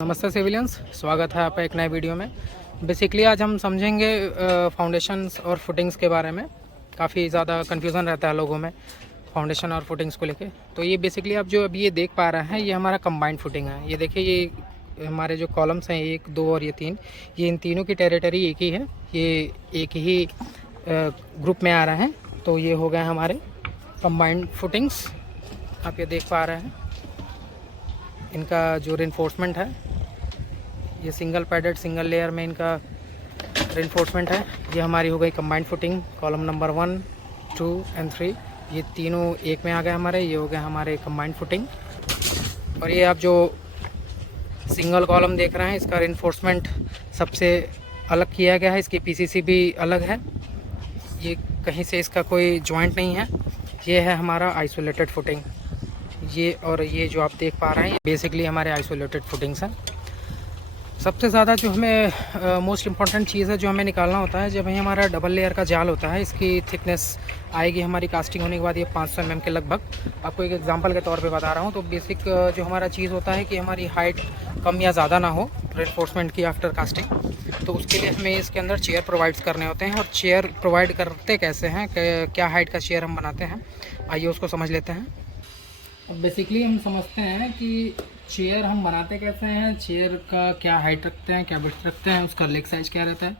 नमस्ते सिविलियंस, स्वागत है आपका एक नए वीडियो में। बेसिकली आज हम समझेंगे फाउंडेशंस और फुटिंग्स के बारे में। काफ़ी ज़्यादा कन्फ्यूज़न रहता है लोगों में फाउंडेशन और फुटिंग्स को लेके। तो ये बेसिकली आप जो अभी ये देख पा रहे हैं, ये हमारा कंबाइंड फुटिंग है। ये देखिए, ये हमारे जो कॉलम्स हैं, 1, 2 और ये 3, ये इन तीनों की टेरिटरी एक ही है। ये एक ही ग्रुप में आ रहे हैं। तो ये हो गए हमारे कंबाइंड फुटिंग्स। आप ये देख पा रहे हैं, इनका जो रेनफोर्समेंट है, ये सिंगल पैडेड सिंगल लेयर में इनका रेनफोर्समेंट है। ये हमारी हो गई combined footing, column number 1, 2 and 3। ये तीनों एक में आ गए हमारे। ये हो गए हमारे कंबाइंड फुटिंग। और ये आप जो सिंगल कॉलम देख रहे हैं, इसका रेनफोर्समेंट सबसे अलग किया गया है। इसकी पीसीसी भी अलग है। ये कहीं से इसका कोई जॉइंट नहीं है। ये है हमारा आइसोलेटेड फुटिंग। ये और ये जो आप देख पा रहे हैं, बेसिकली हमारे आइसोलेटेड फुटिंग्स हैं। सबसे ज़्यादा जो हमें मोस्ट इम्पॉर्टेंट चीज़ है जो हमें निकालना होता है, जब ये हमारा डबल लेयर का जाल होता है, इसकी थिकनेस आएगी हमारी कास्टिंग होने के बाद ये 500 mm के लगभग। आपको एक एग्जांपल के तौर पे बता रहा हूँ। तो बेसिक जो हमारा चीज़ होता है कि हमारी हाइट कम या ज़्यादा ना हो रेनफोर्समेंट की आफ्टर कास्टिंग। तो उसके लिए हमें इसके अंदर चेयर प्रोवाइड करने होते हैं। और चेयर प्रोवाइड करते कैसे हैं, क्या हाइट का चेयर हम बनाते हैं, आइए उसको समझ लेते हैं। अब बेसिकली हम समझते हैं कि चेयर हम बनाते कैसे हैं, चेयर का क्या हाइट रखते हैं, क्या विड्थ रखते हैं, उसका लेग साइज क्या रहता है।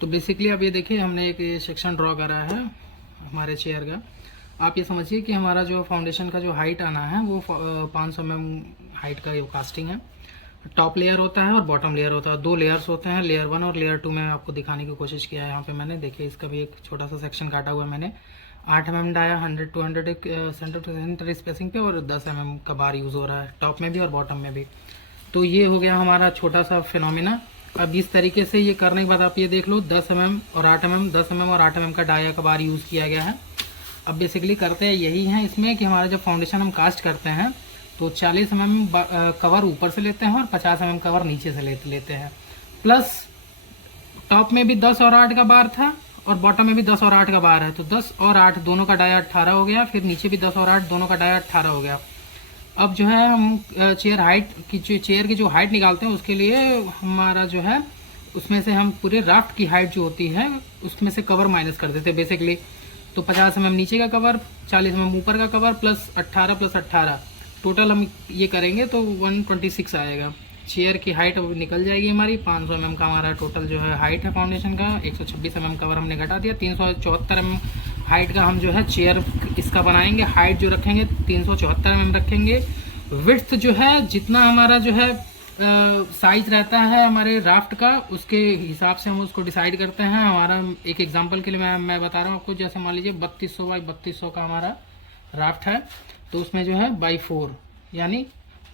तो बेसिकली अब ये देखिए, हमने एक सेक्शन ड्रॉ करा है हमारे चेयर का। आप ये समझिए कि हमारा जो फाउंडेशन का जो हाइट आना है वो 500 mm हाइट का ये कास्टिंग है। टॉप लेयर होता है और बॉटम लेयर होता है। 2 लेयर्स होते हैं, लेयर 1 और लेयर 2 में आपको दिखाने की कोशिश किया है। यहाँ पे मैंने देखिए, इसका भी एक छोटा सा सेक्शन काटा हुआ है मैंने। 8 mm डाया 100 to 100 एक सेंटर टू सेंटर स्पेसिंग पे, और 10 mm का बार यूज़ हो रहा है टॉप में भी और बॉटम में भी। तो ये हो गया हमारा छोटा सा फिनोमिना। अब इस तरीके से ये करने के बाद आप ये देख लो, 10 mm और 8 mm, 10 mm और 8 mm का डाया का बार यूज़ किया गया है। अब बेसिकली करते हैं यही है इसमें कि हमारा जब फाउंडेशन हम कास्ट करते हैं तो 40 mm कवर ऊपर से लेते हैं और 50 mm कवर नीचे से लेते हैं। प्लस टॉप में भी 10 और 8 का बार था और बॉटम में भी 10 और 8 का बार है। तो 10 और 8 दोनों का डाया 18 हो गया। फिर नीचे भी 10 और 8 दोनों का डाया 18 हो गया। अब जो है हम चेयर हाइट की चेयर की जो हाइट निकालते हैं, उसके लिए हमारा जो है उसमें से हम पूरे राफ्ट की हाइट जो होती है उसमें से कवर माइनस कर देते हैं बेसिकली। तो 50 mm नीचे का कवर, 40 mm ऊपर का कवर, प्लस 18 टोटल हम ये करेंगे तो 126 आएगा। चेयर की हाइट अब निकल जाएगी हमारी। 500 mm का हमारा टोटल जो है हाइट है फाउंडेशन का। 126 mm कवर हमने घटा दिया। 374 mm हाइट का हम जो है चेयर इसका बनाएंगे। हाइट जो रखेंगे 374 mm रखेंगे। विड्थ जो है जितना हमारा जो है साइज रहता है हमारे राफ्ट का, उसके हिसाब से हम उसको डिसाइड करते हैं। हमारा एक एग्जांपल के लिए मैं बता रहा हूँ आपको। जैसे मान लीजिए 3200 बाई 3200 का हमारा राफ्ट है, तो उसमें जो है बाई 4 यानी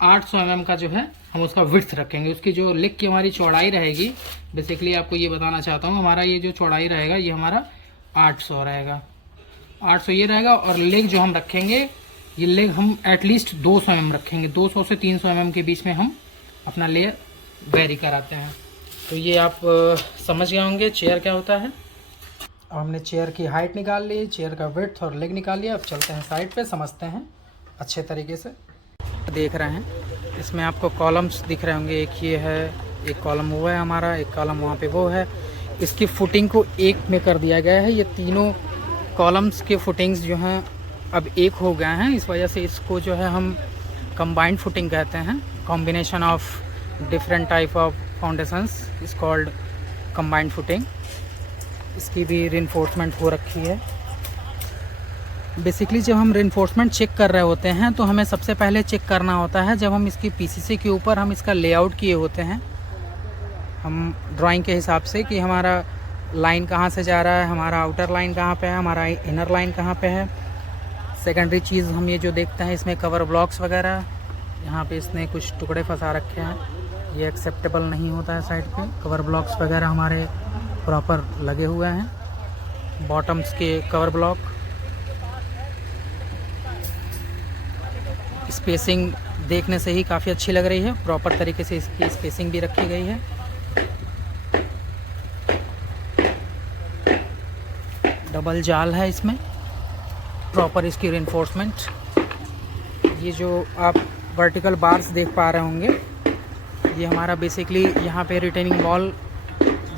800 mm का जो है हम उसका विड्थ रखेंगे। उसकी जो लेग की हमारी चौड़ाई रहेगी, बेसिकली आपको ये बताना चाहता हूँ, हमारा ये जो चौड़ाई रहेगा ये हमारा 800 रहेगा। 800 ये रहेगा। और लेग जो हम रखेंगे, ये लेग हम एटलीस्ट 200 mm रखेंगे। 200 से 300 mm के बीच में हम अपना लेयर वेरी कराते हैं। तो ये आप समझ गए होंगे चेयर क्या होता है। अब हमने चेयर की हाइट निकाल ली, चेयर का विड्थ और लेग निकाल लिया। अब चलते हैं साइड पे, समझते हैं अच्छे तरीके से। देख रहे हैं इसमें आपको कॉलम्स दिख रहे होंगे। एक ये है, एक कॉलम वो है हमारा, एक कॉलम वहाँ पे वो है। इसकी फुटिंग को एक में कर दिया गया है। ये तीनों कॉलम्स के फुटिंग्स जो हैं अब एक हो गए हैं। इस वजह से इसको जो है हम कंबाइंड फुटिंग कहते हैं। Combination of different type of foundations is called combined footing. इसकी भी रेनफोर्समेंट हो रखी है। बेसिकली जब हम रेनफोर्समेंट चेक कर रहे होते हैं तो हमें सबसे पहले चेक करना होता है, जब हम इसकी पीसीसी के ऊपर हम इसका लेआउट किए होते हैं, हम ड्राइंग के हिसाब से कि हमारा लाइन कहाँ से जा रहा है, हमारा आउटर लाइन कहाँ पे है, हमारा इनर लाइन कहाँ पे है। सेकेंडरी चीज़ हम ये जो देखते हैं, इसमें कवर ब्लॉक्स वगैरह, यहाँ पे इसने कुछ टुकड़े फंसा रखे हैं, ये एक्सेप्टेबल नहीं होता है साइड पे। कवर ब्लॉक्स वगैरह हमारे प्रॉपर लगे हुए हैं। बॉटम्स के कवर ब्लॉक, स्पेसिंग देखने से ही काफ़ी अच्छी लग रही है। प्रॉपर तरीके से इसकी स्पेसिंग भी रखी गई है। डबल जाल है इसमें, प्रॉपर इसकी रेनफोर्समेंट। ये जो आप वर्टिकल बार्स देख पा रहे होंगे, ये हमारा बेसिकली यहाँ पे रिटेनिंग वॉल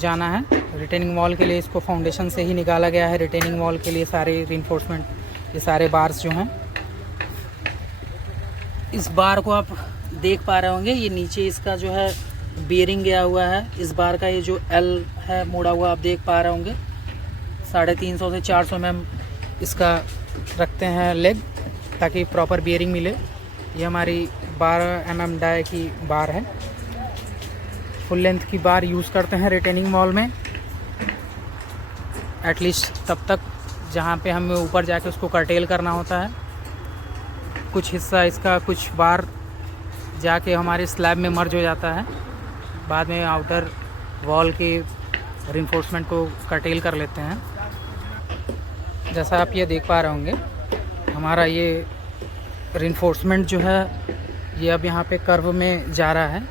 जाना है। रिटेनिंग वॉल के लिए इसको फाउंडेशन से ही निकाला गया है। रिटेनिंग वॉल के लिए सारे रिइंफोर्समेंट, ये सारे बार्स जो हैं, इस बार को आप देख पा रहे होंगे, ये नीचे इसका जो है बेयरिंग गया हुआ है। इस बार का ये जो एल है मोड़ा हुआ आप देख पा रहे होंगे। 350 से 400 mm इसका रखते हैं लेग, ताकि प्रॉपर बेयरिंग मिले। ये हमारी 12 mm डाई की बार है। फुल लेंथ की बार यूज़ करते हैं रिटेनिंग वॉल में, एटलीस्ट तब तक जहाँ पे हमें ऊपर जाके उसको कर्टेल करना होता है। कुछ हिस्सा इसका, कुछ बार जाके हमारे स्लैब में मर्ज हो जाता है, बाद में आउटर वॉल के रिइंफोर्समेंट को कर्टेल कर लेते हैं। जैसा आप ये देख पा रहे होंगे, हमारा ये रिइंफोर्समेंट जो है ये अब यहाँ पे कर्व में जा रहा है।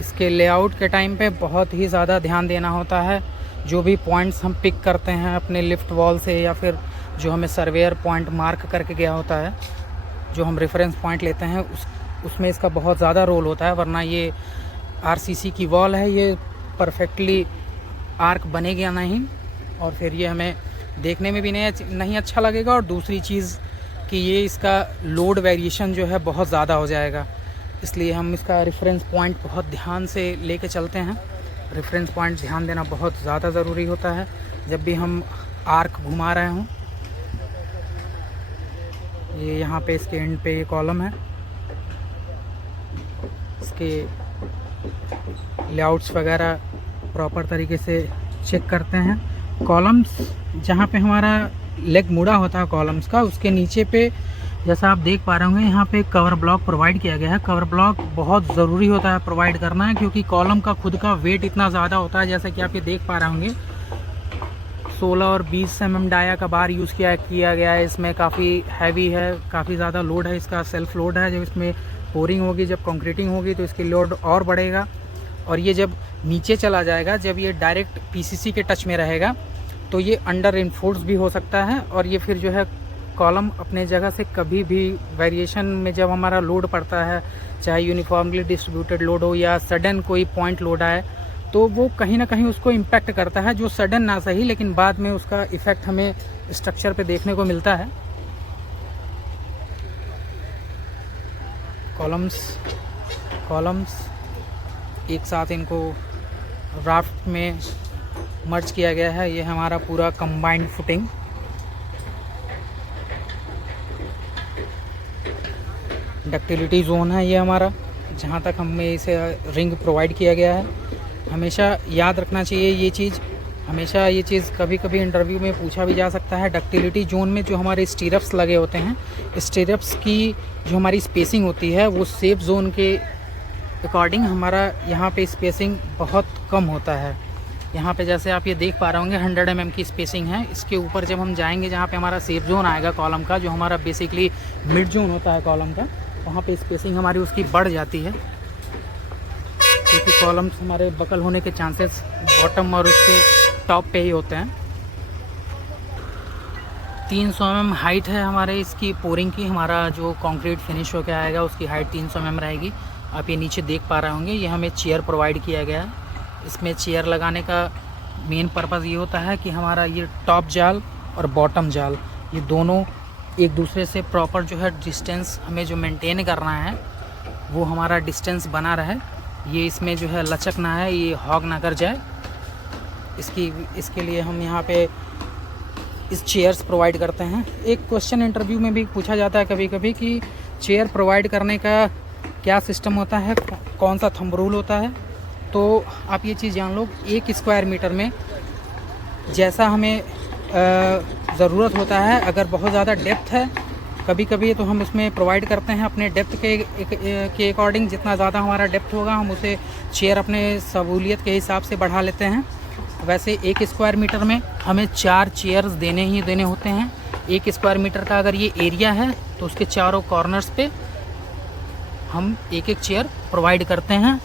इसके लेआउट के टाइम पे बहुत ही ज़्यादा ध्यान देना होता है। जो भी पॉइंट्स हम पिक करते हैं अपने लिफ्ट वॉल से, या फिर जो हमें सर्वेयर पॉइंट मार्क करके गया होता है, जो हम रेफरेंस पॉइंट लेते हैं, उसमें इसका बहुत ज़्यादा रोल होता है। वरना ये आरसीसी की वॉल है, ये परफेक्टली आर्क बनेगा नहीं, और फिर ये हमें देखने में भी नहीं अच्छा लगेगा। और दूसरी चीज़ कि ये इसका लोड वेरिएशन जो है बहुत ज़्यादा हो जाएगा। इसलिए हम इसका रेफरेंस पॉइंट बहुत ध्यान से लेके चलते हैं। रेफरेंस पॉइंट ध्यान देना बहुत ज़्यादा ज़रूरी होता है जब भी हम आर्क घुमा रहे हों। ये यहाँ पे इसके एंड पे ये कॉलम है, इसके लेआउट्स वगैरह प्रॉपर तरीके से चेक करते हैं। कॉलम्स जहाँ पे हमारा लेग मुड़ा होता है कॉलम्स का, उसके नीचे पे जैसा आप देख पा रहे होंगे यहाँ पे कवर ब्लॉक प्रोवाइड किया गया है। कवर ब्लॉक बहुत ज़रूरी होता है प्रोवाइड करना है, क्योंकि कॉलम का खुद का वेट इतना ज़्यादा होता है। जैसा कि आप ये देख पा रहे होंगे, 16 और 20 mm डाया का बार यूज़ किया गया है। इसमें काफ़ी हैवी है, काफ़ी ज़्यादा लोड है, इसका सेल्फ लोड है। जब इसमें पोरिंग होगी, जब कंक्रीटिंग होगी, तो इसकी लोड और बढ़ेगा। और ये जब नीचे चला जाएगा, जब ये डायरेक्ट पीसीसी के टच में रहेगा, तो ये अंडर इन्फोर्स भी हो सकता है। और ये फिर जो है कॉलम अपने जगह से कभी भी वेरिएशन में जब हमारा लोड पड़ता है, चाहे यूनिफॉर्मली डिस्ट्रीब्यूटेड लोड हो या सडन कोई पॉइंट लोड आए, तो वो कहीं ना कहीं उसको इम्पैक्ट करता है। जो सडन ना सही, लेकिन बाद में उसका इफ़ेक्ट हमें स्ट्रक्चर पे देखने को मिलता है। कॉलम्स एक साथ इनको राफ्ट में मर्ज किया गया है। ये हमारा पूरा कंबाइंड फुटिंग। डक्टिलिटी जोन है ये हमारा, जहाँ तक हमें इसे रिंग प्रोवाइड किया गया है। हमेशा याद रखना चाहिए ये चीज़, हमेशा ये चीज़ कभी कभी इंटरव्यू में पूछा भी जा सकता है। डक्टिलिटी जोन में जो हमारे स्टीरप्स लगे होते हैं, स्टीरप्स की जो हमारी स्पेसिंग होती है, वो सेफ जोन के अकॉर्डिंग हमारा यहाँ पे स्पेसिंग बहुत कम होता है। यहाँ पे जैसे आप ये देख पा रहे होंगे 100 mm की स्पेसिंग है। इसके ऊपर जब हम जाएंगे, जहाँ पे हमारा सेफ जोन आएगा कॉलम का, जो हमारा बेसिकली मिड जोन होता है कॉलम का, वहाँ पे स्पेसिंग हमारी उसकी बढ़ जाती है, क्योंकि कॉलम्स हमारे बकल होने के चांसेस बॉटम और उसके टॉप पे ही होते हैं। 300 mm हाइट है हमारे इसकी पोरिंग की। हमारा जो कंक्रीट फिनिश होकर आएगा उसकी हाइट 300 mm रहेगी। आप ये नीचे देख पा रहे होंगे, ये हमें चेयर प्रोवाइड किया गया है। इसमें चेयर लगाने का मेन पर्पज़ ये होता है कि हमारा ये टॉप जाल और बॉटम जाल, ये दोनों एक दूसरे से प्रॉपर जो है डिस्टेंस हमें जो मेंटेन करना है, वो हमारा डिस्टेंस बना रहे। ये इसमें जो है लचक ना है, ये हॉग ना कर जाए, इसके लिए हम यहाँ पे इस चेयर्स प्रोवाइड करते हैं। एक क्वेश्चन इंटरव्यू में भी पूछा जाता है कभी कभी कि चेयर प्रोवाइड करने का क्या सिस्टम होता है, कौन सा थंब रूल होता है। तो आप ये चीज़ जान लो, 1 स्क्वायर मीटर में जैसा हमें ज़रूरत होता है, अगर बहुत ज़्यादा डेप्थ है कभी कभी, तो हम उसमें प्रोवाइड करते हैं अपने डेप्थ के अकॉर्डिंग। जितना ज़्यादा हमारा डेप्थ होगा, हम उसे चेयर अपने सहूलियत के हिसाब से बढ़ा लेते हैं। वैसे 1 स्क्वायर मीटर में हमें 4 चेयर्स देने होते हैं। 1 स्क्वायर मीटर का अगर ये एरिया है, तो उसके चारों कॉर्नर्स पे हम एक चेयर प्रोवाइड करते हैं,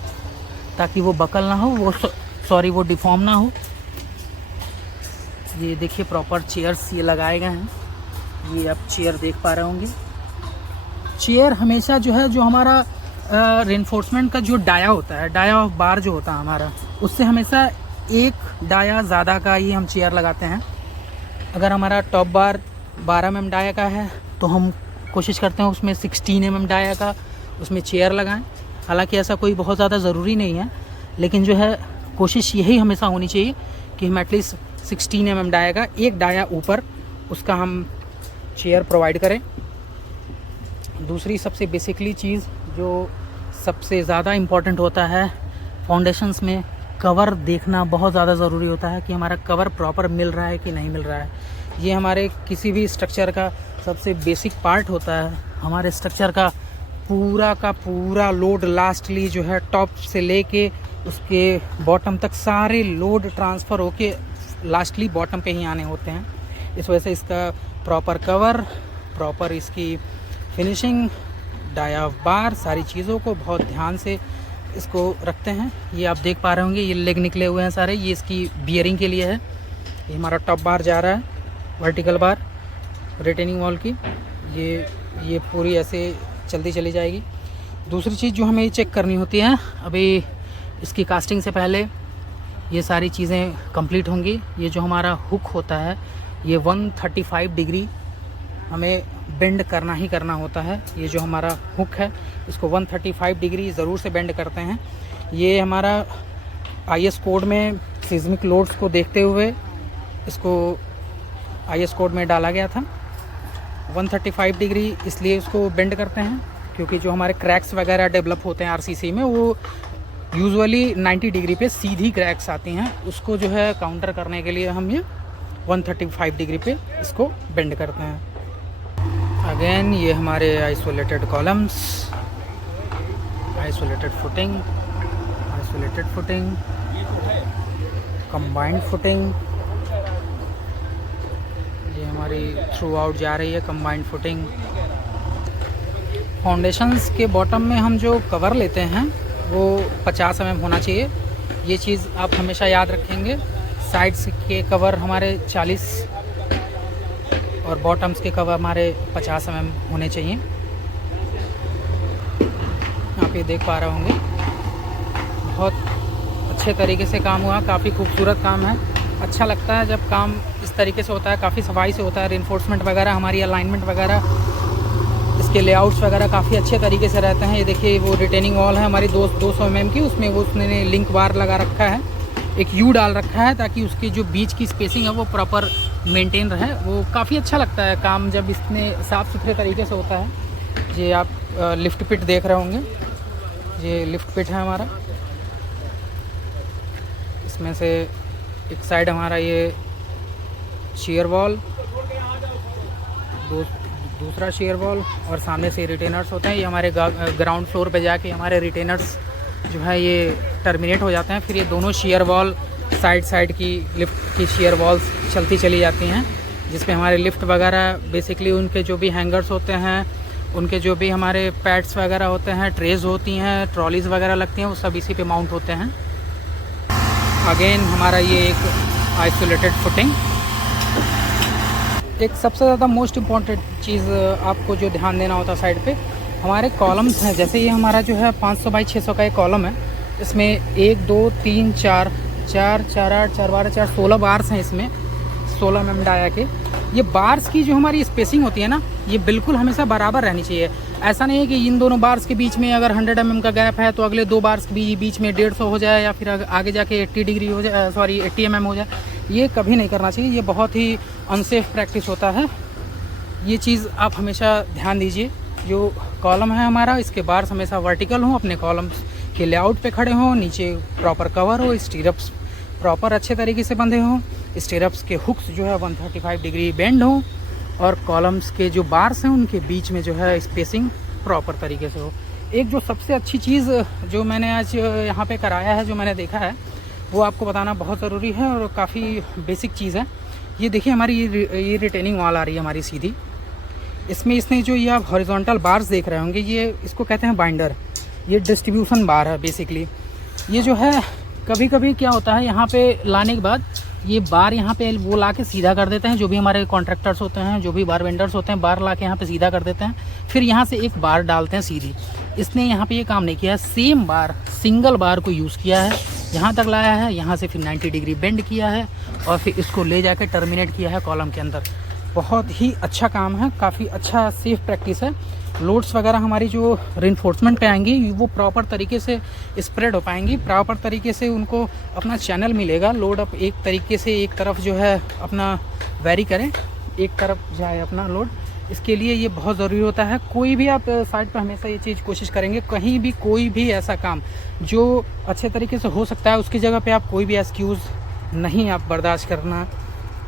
ताकि वो बकल ना हो, वो डिफॉर्म ना हो। ये देखिए प्रॉपर चेयर्स ये लगाए गए हैं। ये आप चेयर देख पा रहे होंगे। चेयर हमेशा जो है, जो हमारा रेनफोर्समेंट का जो डाया होता है, डाया ऑफ बार जो होता है हमारा, उससे हमेशा एक डाया ज़्यादा का ही हम चेयर लगाते हैं। अगर हमारा टॉप बार 12 mm डाया का है तो हम कोशिश करते हैं उसमें 16 mm डाया का उसमें चेयर लगाएं। हालांकि ऐसा कोई बहुत ज़्यादा ज़रूरी नहीं है, लेकिन जो है कोशिश यही हमेशा होनी चाहिए कि हम एटलीस्ट 16 mm डाया का एक डाया ऊपर उसका हम चेयर प्रोवाइड करें। दूसरी सबसे बेसिकली चीज़ जो सबसे ज़्यादा इम्पॉर्टेंट होता है फाउंडेशंस में, कवर देखना बहुत ज़्यादा ज़रूरी होता है कि हमारा कवर प्रॉपर मिल रहा है कि नहीं मिल रहा है। ये हमारे किसी भी स्ट्रक्चर का सबसे बेसिक पार्ट होता है। हमारे स्ट्रक्चर का पूरा लोड लास्टली जो है टॉप से लेके उसके बॉटम तक सारे लोड ट्रांसफ़र होके लास्टली बॉटम पे ही आने होते हैं। इस वजह से इसका प्रॉपर कवर, प्रॉपर इसकी फिनिशिंग, डाया बार, सारी चीज़ों को बहुत ध्यान से इसको रखते हैं। ये आप देख पा रहे होंगे, ये लेग निकले हुए हैं सारे, ये इसकी बियरिंग के लिए है। ये हमारा टॉप बार जा रहा है, वर्टिकल बार रिटेनिंग वॉल की, ये पूरी ऐसे चलती चली जाएगी। दूसरी चीज़ जो हमें ये चेक करनी होती है, अभी इसकी कास्टिंग से पहले ये सारी चीज़ें कंप्लीट होंगी। ये जो हमारा हुक होता है ये 135 डिग्री हमें बेंड करना ही करना होता है। ये जो हमारा हुक है इसको 135 डिग्री ज़रूर से बेंड करते हैं। ये हमारा IS कोड में सिस्मिक लोड्स को देखते हुए इसको IS कोड में डाला गया था। 135 डिग्री इसलिए इसको बेंड करते हैं क्योंकि जो हमारे क्रैक्स वगैरह डेवलप होते हैं RCC में, वो यूजुअली 90 डिग्री पे सीधी क्रैक्स आती हैं। उसको जो है काउंटर करने के लिए हम ये 135 डिग्री पे इसको बेंड करते हैं। अगेन ये हमारे isolated columns, isolated footing, combined footing, ये हमारी थ्रू आउट जा रही है कंबाइंड फुटिंग। फाउंडेशंस के बॉटम में हम जो कवर लेते हैं वो 50 mm होना चाहिए। ये चीज़ आप हमेशा याद रखेंगे। साइड्स के कवर हमारे 40 और बॉटम्स के कवर हमारे 50 mm होने चाहिए। आप ये देख पा रहे होंगे, बहुत अच्छे तरीके से काम हुआ, काफ़ी खूबसूरत काम है। अच्छा लगता है जब काम इस तरीके से होता है, काफ़ी सफाई से होता है। रेनफोर्समेंट वगैरह, हमारी अलाइनमेंट वगैरह, इसके लेआउट्स वगैरह काफ़ी अच्छे तरीके से रहते हैं। ये देखिए वो रिटेनिंग वॉल है हमारी 200 mm की, उसमें वो उसने लिंक बार लगा रखा है, एक यू डाल रखा है ताकि उसकी जो बीच की स्पेसिंग है वो प्रॉपर मेंटेन रहे। वो काफ़ी अच्छा लगता है काम जब इतने साफ़ सुथरे तरीके से होता है। ये आप लिफ्ट पिट देख रहे होंगे, ये लिफ्ट पिट है हमारा। इसमें से एक साइड हमारा ये शेयर वॉल, दूसरा शेयर वॉल, और सामने से रिटेनर्स होते हैं। ये हमारे ग्राउंड फ्लोर पे जाके हमारे रिटेनर्स जो है ये टर्मिनेट हो जाते हैं। फिर ये दोनों शेयर वॉल, साइड की लिफ्ट की शेयर वॉल्स चलती चली जाती हैं, जिसमें हमारे लिफ्ट वगैरह बेसिकली उनके जो भी हैंगर्स होते हैं, उनके जो भी हमारे पैड्स वगैरह होते हैं, ट्रेज होती हैं, ट्रॉलीज़ वगैरह लगती हैं, वो सब इसी पे माउंट होते हैं। अगेन हमारा ये एक आइसोलेटेड फुटिंग। एक सबसे ज़्यादा मोस्ट इम्पॉर्टेंट चीज़ आपको जो ध्यान देना होता है साइड पे, हमारे कॉलम्स हैं। जैसे ये हमारा जो है 500 बाई 600 का एक कॉलम है, इसमें 1 2 3 4 4 4 8 4 12 4 16 बार्स हैं इसमें, 16 mm डाया के। ये बार्स की जो हमारी स्पेसिंग होती है ना, ये बिल्कुल हमेशा बराबर रहनी चाहिए। ऐसा नहीं है कि इन दोनों बार्स के बीच में अगर 100 mm का गैप है तो अगले दो बार्स के बीच में 150 हो जाए, या फिर आगे जाके 80 डिग्री हो जाए, 80 mm हो जाए। ये कभी नहीं करना चाहिए, ये बहुत ही अनसेफ प्रैक्टिस होता है। ये चीज़ आप हमेशा ध्यान दीजिए। जो कॉलम है हमारा, इसके बार्स हमेशा वर्टिकल हों, अपने कॉलम्स के लेआउट पे खड़े हों, नीचे प्रॉपर कवर हो, स्टीरप्स प्रॉपर अच्छे तरीके से बंधे हों, स्टीरप्स के हुक्स जो है 135 डिग्री बेंड हों, और कॉलम्स के जो बार्स हैं उनके बीच में जो है स्पेसिंग प्रॉपर तरीके से हो। एक जो सबसे अच्छी चीज़ जो मैंने आज यहाँ पे कराया है, जो मैंने देखा है, वो आपको बताना बहुत ज़रूरी है और काफ़ी बेसिक चीज़ है। ये देखिए हमारी ये रिटेनिंग वॉल आ रही है हमारी सीधी। इसमें इसने जो ये आप हॉरिजॉन्टल बार्स देख रहे होंगे, ये इसको कहते हैं बाइंडर। ये डिस्ट्रीब्यूशन बार है बेसिकली। ये जो है कभी कभी क्या होता है, यहाँ पे लाने के बाद ये बार यहाँ पे वो ला के सीधा कर देते हैं, जो भी हमारे कॉन्ट्रैक्टर्स होते हैं, जो भी बार वेंडर्स होते हैं, बार ला के यहाँ पे सीधा कर देते हैं, फिर यहाँ से एक बार डालते हैं सीधी। इसने यहाँ पे ये काम नहीं किया है, सेम बार सिंगल बार को यूज़ किया है, यहाँ तक लाया है, यहाँ से फिर 90 डिग्री बेंड किया है और फिर इसको ले जाके टर्मिनेट किया है कॉलम के अंदर। बहुत ही अच्छा काम है, काफ़ी अच्छा सेफ प्रैक्टिस है। लोड्स वगैरह हमारी जो रिइंफोर्समेंट पे आएंगी वो प्रॉपर तरीके से स्प्रेड हो पाएंगी, प्रॉपर तरीके से उनको अपना चैनल मिलेगा। लोड अप एक तरीके से एक तरफ जो है अपना वेरी करें, एक तरफ जाए अपना लोड, इसके लिए ये बहुत ज़रूरी होता है। कोई भी आप साइट पर हमेशा ये चीज़ कोशिश करेंगे, कहीं भी कोई भी ऐसा काम जो अच्छे तरीके से हो सकता है उसकी जगह पे आप कोई भी एक्सक्यूज़ नहीं आप बर्दाश्त करना।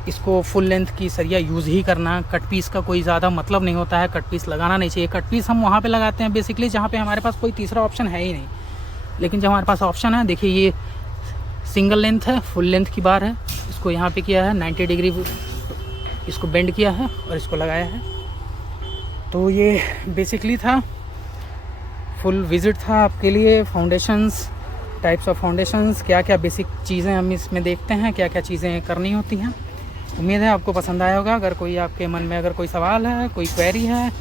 इसको फुल लेंथ की सरिया यूज़ ही करना। कट पीस का कोई ज़्यादा मतलब नहीं होता है, कट पीस लगाना नहीं चाहिए। कट पीस हम वहाँ पे लगाते हैं बेसिकली जहाँ पे हमारे पास कोई तीसरा ऑप्शन है ही नहीं, लेकिन जब हमारे पास ऑप्शन है, देखिए ये सिंगल लेंथ है, फुल लेंथ की बार है, इसको यहाँ पे किया है 90 डिग्री, इसको बेंड किया है और इसको लगाया है। तो ये बेसिकली था, फुल विजिट था आपके लिए फाउंडेशंस, टाइप्स ऑफ फाउंडेशंस, क्या क्या बेसिक चीज़ें हम इसमें देखते हैं, क्या क्या चीज़ें करनी होती हैं। उम्मीद है आपको पसंद आया होगा। अगर कोई आपके मन में अगर कोई सवाल है, कोई क्वेरी है,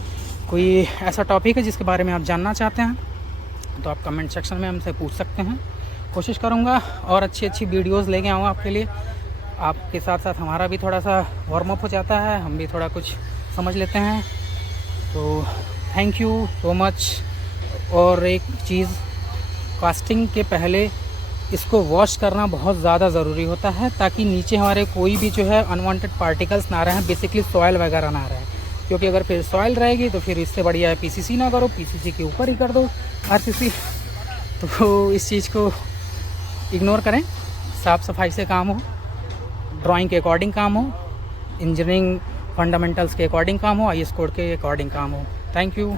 कोई ऐसा टॉपिक है जिसके बारे में आप जानना चाहते हैं, तो आप कमेंट सेक्शन में हमसे पूछ सकते हैं। कोशिश करूँगा और अच्छी अच्छी वीडियोज़ लेके आऊँगा आपके लिए। आपके साथ साथ हमारा भी थोड़ा सा वार्म अप हो जाता है, हम भी थोड़ा कुछ समझ लेते हैं। तो थैंक यू सो मच। और एक चीज़, कास्टिंग के पहले इसको वॉश करना बहुत ज़्यादा ज़रूरी होता है, ताकि नीचे हमारे कोई भी जो है अनवांटेड पार्टिकल्स ना रहें, बेसिकली सॉयल वगैरह ना रहे। क्योंकि अगर फिर सॉयल रहेगी तो फिर इससे बढ़िया है पीसीसी ना करो, पीसीसी के ऊपर ही कर दो आरसीसी। तो इस चीज़ को इग्नोर करें, साफ़ सफाई से काम हो, ड्राइंग के अकॉर्डिंग काम हो, इंजीनियरिंग फंडामेंटल्स के अकॉर्डिंग काम हो, IS कोड के अकॉर्डिंग काम हो। Thank you.